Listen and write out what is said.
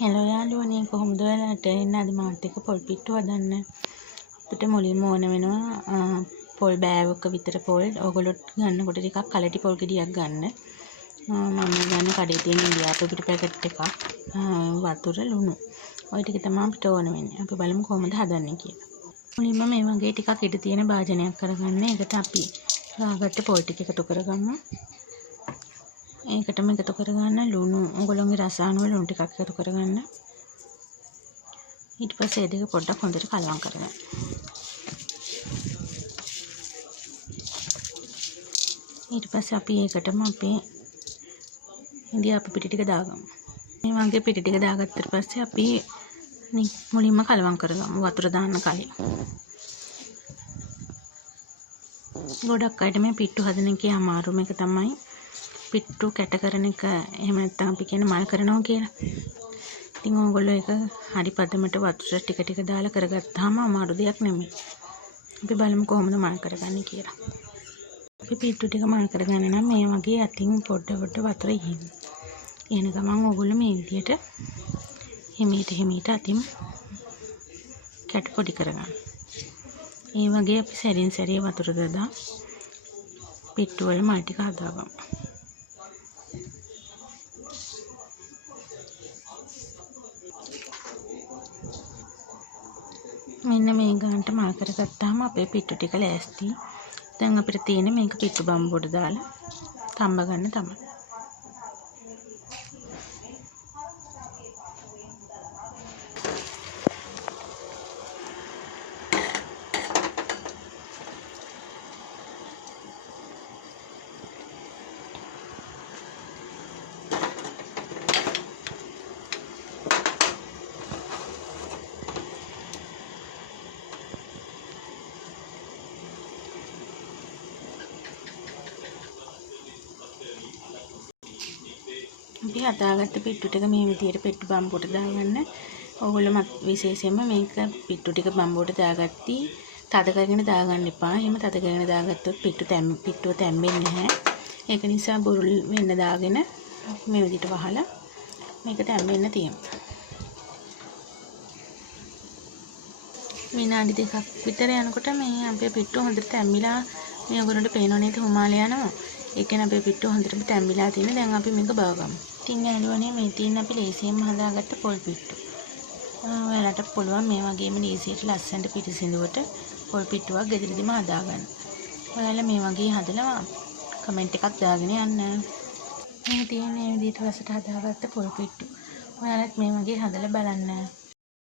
Hello යාළුවනේ කොහොමද ඔයාලට එන්න අද මාත් එක්ක පොල් පිට්ටු හදන්න. අපිට මුලින්ම ඕන වෙනවා පොල් බෑවක විතර පොල්. ඕගොල්ලෝ ගන්නකොට ටිකක් කලටි පොල් ගෙඩියක් ගන්න. මම ගන්න කඩේ තියෙන ඉන්දියාපු පිට පැකට් එකක්. වතුර ලුණු. ඔය ටික තමයි අපිට ඕන වෙන්නේ. අපි බලමු කොහොමද හදන්නේ කියලා. මුලින්ම මේ වගේ ටිකක් ඉඩ තියෙන භාජනයක් කරගන්න. ඒකට අපි දාගත්ත පොල් ටික එකතු කරගමු. ඒකටම එකතු කරගන්න ලුණු ඔයගොල්ලෝගේ රස අනුව ලුණු ටිකක් එකතු කරගන්න. ඊට පස්සේ ඒ දෙක පොඩ්ඩක් හොඳට කලවම් කරගන්න. ඊට පස්සේ අපි ඒකටම අපේ ඉන්දියාපු පිටි ටික දාගමු. මේ වගේ පිටි ටික දාගත්තට පස්සේ අපි මුලින්ම කලවම් කරගමු වතුර දාන්න කලින්. ගොඩක් අයට මේ පිට්ටු හදන එකේ අමාරුම එක තමයි පිට්ටු කැට කරන එක. එහෙම නැත්නම් අපි කියන මල් කරනවා කියලා. ඉතින් ඕගොල්ලෝ ඒක හරි පදමට වතුර ටික ටික දාලා කරගත්තාම අමාරු දෙයක් නෙමෙයි. අපි බලමු කොහොමද මල් කරගන්නේ කියලා. අපි පිට්ටු ටික මල් කරගන්න නම් මේ වගේ අතින් පොඩ වතුර ඉහින්න. එන ගමන් ඕගොල්ලෝ මේ විදියට හිමීට අතින් කැට පොඩි කරගන්න. ඒ වගේ අපි සැරින් සැරේ වතුර දාලා පිට්ටු වල මල් ටික හදාගමු. මෙන්න මේ ගානට මල් කරගත්තාම අපේ පිට්ටු ටික ලෑස්ති. දැන් අපිට තියෙන්නේ මේක පිට්ටු බම්බුවට දාලා තඹ ගන්න තමයි. අපි හදාගත්ත පිට්ටු ටික මේ විදියට පිට්ටු බම්බුවට දාගන්න. ඕගොල්ලෝ විශේෂයෙන්ම මේක පිට්ටු ටික බම්බුවට දාගත්තී තද කරගෙන දාගන්න එපා. එහෙම තද කරගෙන දාගත්තොත් පිට්ටුව තැම්බෙන්නේ නැහැ. ඒක නිසා බුරුල් වෙන්න දාගෙන මේ විදියට වහලා මේක තැම්බෙන්න තියමු. විනාඩි 2ක් විතර යනකොට මේ අපේ පිට්ටුව හොඳට තැම්බිලා මේ ඔයගොල්ලන්ට පේනව නේද හුමාල යනවා. ඒ කියන්නේ අපේ පිට්ටුව හොඳටම තැම්බිලා තියෙන. දැන් අපි මේක බවගමු. ඉතින් යාළුවනේ මේ තියෙන අපි ලේසියෙන්ම හදාගත්ත පොල් පිට්ටු. ඔයාලට පුළුවන් මේ වගේම ලේසියට ලස්සනට පිටිසිඳුවට පොල් පිට්ටුවක් ගෙදරදිම හදාගන්න. ඔයාලා මේ වගේ හදලා කමෙන්ට් එකක් දාගෙන යන්න. මේ තියෙන මේ විදිහට රසට හදාගත්ත පොල් පිට්ටු. ඔයාලත් මේ වගේ හදලා බලන්න.